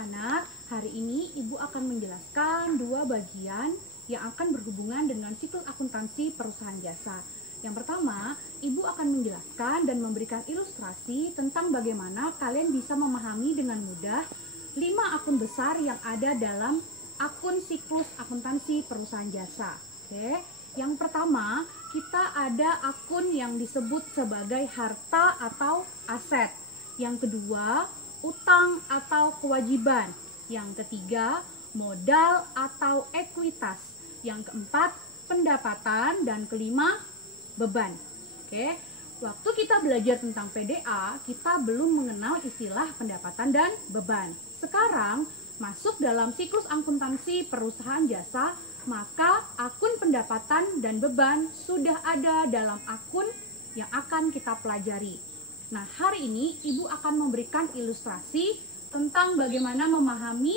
anak-anak, hari ini Ibu akan menjelaskan dua bagian yang akan berhubungan dengan siklus akuntansi perusahaan jasa. Yang pertama, Ibu akan menjelaskan dan memberikan ilustrasi tentang bagaimana kalian bisa memahami dengan mudah 5 akun besar yang ada dalam akun siklus akuntansi perusahaan jasa. Oke. Yang pertama, kita ada akun yang disebut sebagai harta atau aset. Yang kedua, utang atau kewajiban. Yang ketiga, modal atau ekuitas. Yang keempat, pendapatan. Dan kelima, beban. Oke, waktu kita belajar tentang PDA, kita belum mengenal istilah pendapatan dan beban. Sekarang, masuk dalam siklus akuntansi perusahaan jasa, maka akun pendapatan dan beban sudah ada dalam akun yang akan kita pelajari. Nah, hari ini Ibu akan memberikan ilustrasi tentang bagaimana memahami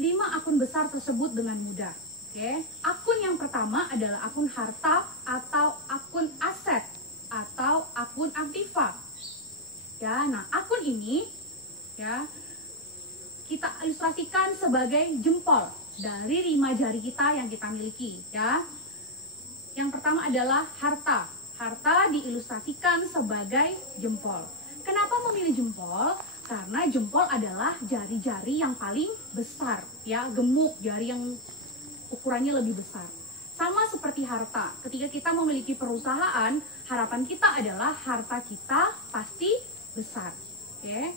5 akun besar tersebut dengan mudah. Oke, akun yang pertama adalah akun harta atau akun aset atau akun aktiva. Ya, nah akun ini ya kita ilustrasikan sebagai jempol dari 5 jari kita yang kita miliki. Ya, yang pertama adalah harta. Harta diilustrasikan sebagai jempol. Kenapa memilih jempol? Karena jempol adalah jari-jari yang paling besar, ya, gemuk, jari yang ukurannya lebih besar. Sama seperti harta, ketika kita memiliki perusahaan, harapan kita adalah harta kita pasti besar. Oke.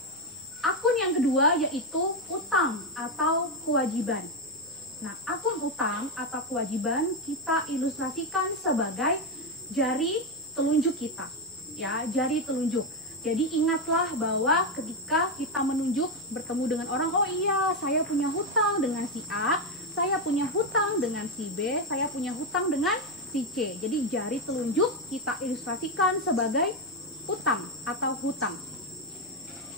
Akun yang kedua yaitu utang atau kewajiban. Nah, akun utang atau kewajiban kita ilustrasikan sebagai jari telunjuk kita, ya, jari telunjuk. Jadi ingatlah bahwa ketika kita menunjuk bertemu dengan orang, oh iya, saya punya hutang dengan si A, saya punya hutang dengan si B, saya punya hutang dengan si C. Jadi jari telunjuk kita ilustrasikan sebagai utang atau hutang.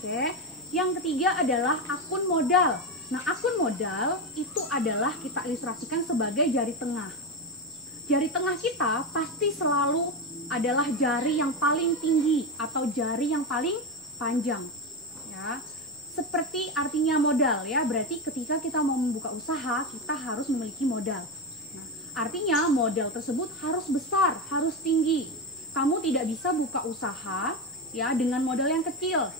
Oke. Yang ketiga adalah akun modal. Nah, akun modal itu adalah kita ilustrasikan sebagai jari tengah. Jari tengah kita pasti selalu adalah jari yang paling tinggi atau jari yang paling panjang. Ya, seperti artinya modal, ya. Berarti ketika kita mau membuka usaha, kita harus memiliki modal. Nah, artinya modal tersebut harus besar, harus tinggi. Kamu tidak bisa buka usaha ya dengan modal yang kecil.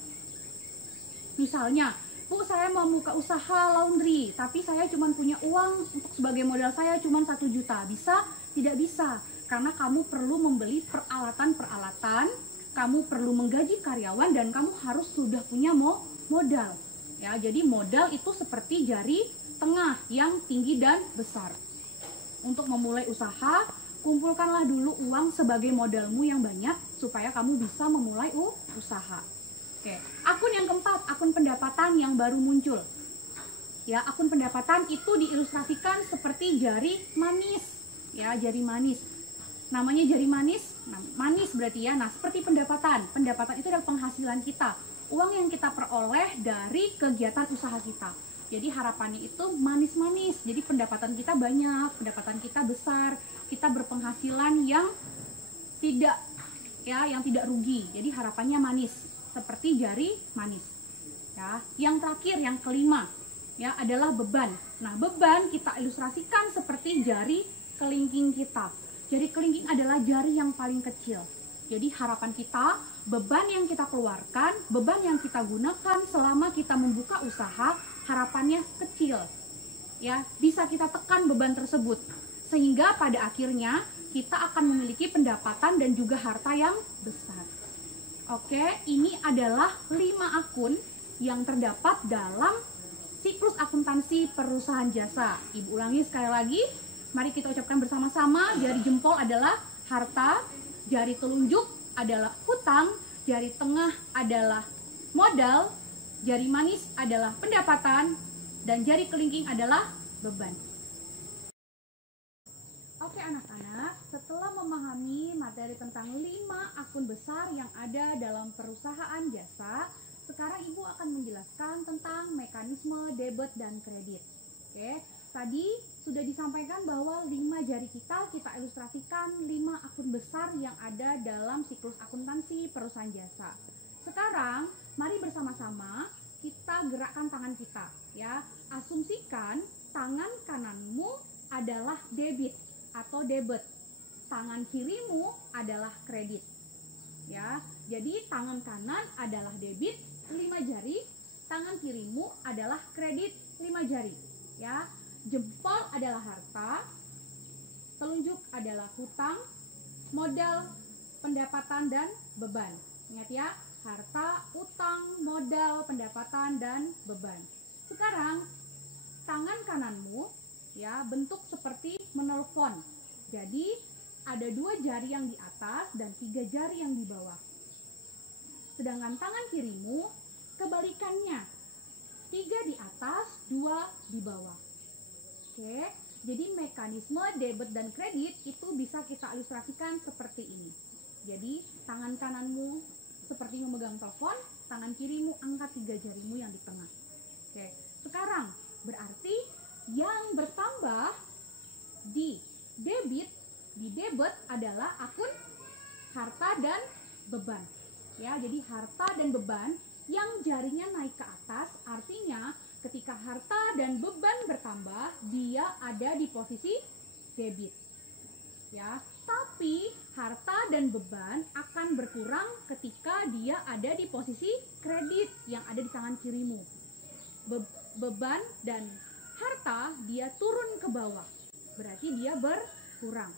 Misalnya, Bu, saya mau buka usaha laundry, tapi saya cuma punya uang untuk sebagai modal saya cuma 1 juta. Bisa? Tidak bisa. Karena kamu perlu membeli peralatan-peralatan, kamu perlu menggaji karyawan, dan kamu harus sudah punya modal. Ya, jadi modal itu seperti jari tengah yang tinggi dan besar. Untuk memulai usaha, kumpulkanlah dulu uang sebagai modalmu yang banyak supaya kamu bisa memulai usaha. Oke, akun yang keempat, akun pendapatan yang baru muncul. Ya, akun pendapatan itu diilustrasikan seperti jari manis. Ya, jari manis. Namanya jari manis, nah, manis berarti ya. Nah, seperti pendapatan. Pendapatan itu adalah penghasilan kita. Uang yang kita peroleh dari kegiatan usaha kita. Jadi harapannya itu manis-manis. Jadi pendapatan kita banyak, pendapatan kita besar. Kita berpenghasilan yang tidak rugi. Jadi harapannya manis. Seperti jari manis. Ya, yang terakhir, yang kelima, ya, adalah beban. Nah, beban kita ilustrasikan seperti jari kelingking kita. Jari kelingking adalah jari yang paling kecil. Jadi harapan kita, beban yang kita keluarkan, beban yang kita gunakan selama kita membuka usaha, harapannya kecil. Ya, bisa kita tekan beban tersebut. Sehingga pada akhirnya kita akan memiliki pendapatan dan juga harta yang besar. Oke, ini adalah 5 akun yang terdapat dalam siklus akuntansi perusahaan jasa. Ibu ulangi sekali lagi. Mari kita ucapkan bersama-sama. Jari jempol adalah harta, jari telunjuk adalah hutang, jari tengah adalah modal, jari manis adalah pendapatan, dan jari kelingking adalah beban. Oke anak-anak, setelah memahami materi tentang 5 akun besar yang ada dalam perusahaan jasa, sekarang Ibu akan menjelaskan tentang mekanisme debit dan kredit. Oke, tadi sudah disampaikan bahwa 5 jari kita ilustrasikan 5 akun besar yang ada dalam siklus akuntansi perusahaan jasa. Sekarang, mari bersama-sama kita gerakkan tangan kita, ya. Asumsikan tangan kananmu adalah debit atau debit, tangan kirimu adalah kredit, ya. Jadi tangan kanan adalah debit 5 jari, tangan kirimu adalah kredit 5 jari, ya. Jempol adalah harta, telunjuk adalah hutang, modal, pendapatan, dan beban. Ingat ya, harta, utang, modal, pendapatan, dan beban. Sekarang, tangan kananmu ya bentuk seperti menelpon. Jadi, ada 2 jari yang di atas dan 3 jari yang di bawah. Sedangkan tangan kirimu kebalikannya. 3 di atas, 2 di bawah. Oke, jadi mekanisme debit dan kredit itu bisa kita ilustrasikan seperti ini. Jadi, tangan kananmu seperti memegang telepon, tangan kirimu angkat 3 jarimu yang di tengah. Oke, sekarang berarti yang bertambah di debit adalah akun harta dan beban. Ya, jadi harta dan beban yang jarinya naik ke atas, artinya ketika harta dan beban bertambah, dia ada di posisi debit. Ya, tapi harta dan beban akan berkurang ketika dia ada di posisi kredit yang ada di tangan kirimu. Beban dan harta dia turun ke bawah, berarti dia berkurang.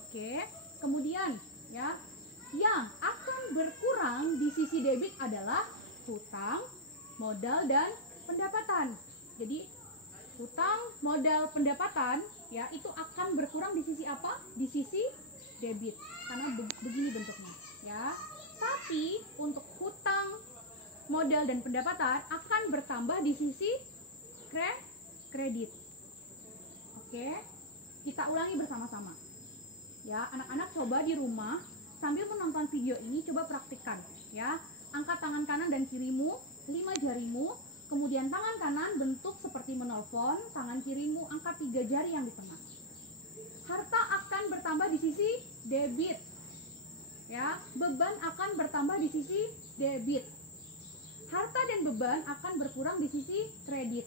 Oke, kemudian ya, yang akan berkurang di sisi debit adalah hutang, modal, dan pendapatan. Jadi hutang, modal, pendapatan ya itu akan berkurang di sisi apa? Di sisi debit. Karena begini bentuknya ya. Tapi untuk hutang, modal, dan pendapatan akan bertambah di sisi kredit. Oke. Kita ulangi bersama-sama. Ya, anak-anak coba di rumah sambil menonton video ini coba praktikkan ya. Angkat tangan kanan dan kirimu, 5 jarimu. Kemudian tangan kanan bentuk seperti menelpon, tangan kirimu angkat 3 jari yang di tengah. Harta akan bertambah di sisi debit. Ya, beban akan bertambah di sisi debit. Harta dan beban akan berkurang di sisi kredit.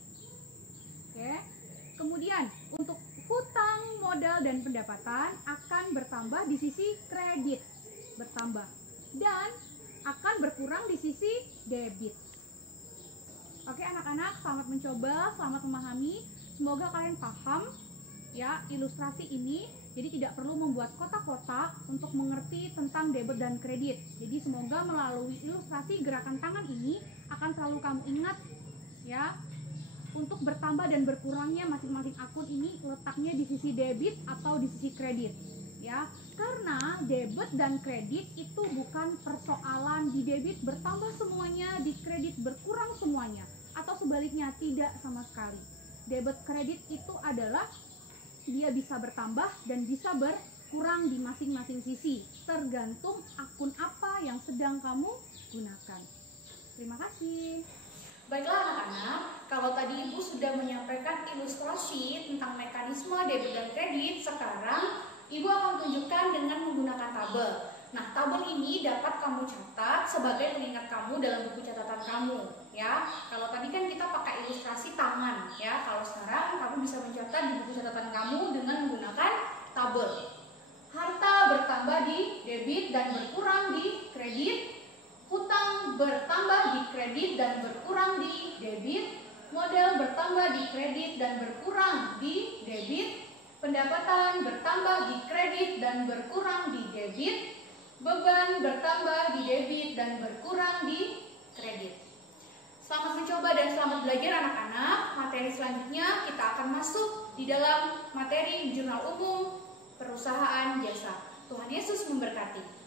Oke. Kemudian untuk hutang, modal, dan pendapatan akan bertambah di sisi kredit. Bertambah. Dan akan berkurang di sisi debit. Oke anak-anak, selamat mencoba, selamat memahami. Semoga kalian paham ya ilustrasi ini. Jadi tidak perlu membuat kotak-kotak untuk mengerti tentang debit dan kredit. Jadi semoga melalui ilustrasi gerakan tangan ini akan selalu kamu ingat ya. Untuk bertambah dan berkurangnya masing-masing akun ini letaknya di sisi debit atau di sisi kredit. Ya, karena debit dan kredit itu bukan persoalan di debit bertambah semuanya, di kredit berkurang semuanya, atau sebaliknya tidak sama sekali. Debit kredit itu adalah dia bisa bertambah dan bisa berkurang di masing-masing sisi, tergantung akun apa yang sedang kamu gunakan. Terima kasih. Baiklah anak-anak, kalau tadi Ibu sudah menyampaikan ilustrasi tentang mekanisme debit dan kredit, sekarang Ibu akan tunjukkan dengan menggunakan tabel. Nah, tabel ini dapat kamu catat sebagai pengingat kamu dalam buku catatan kamu, ya. Kalau tadi kan kita pakai ilustrasi tangan, ya. Kalau sekarang kamu bisa mencatat di buku catatan kamu dengan menggunakan tabel. Harta bertambah di debit dan berkurang di kredit. Hutang bertambah di kredit dan berkurang di debit. Modal bertambah di kredit dan berkurang di debit. Pendapatan bertambah di kredit dan berkurang di debit. Beban bertambah di debit dan berkurang di kredit. Selamat mencoba dan selamat belajar anak-anak. Materi selanjutnya kita akan masuk di dalam materi jurnal umum perusahaan jasa. Tuhan Yesus memberkati.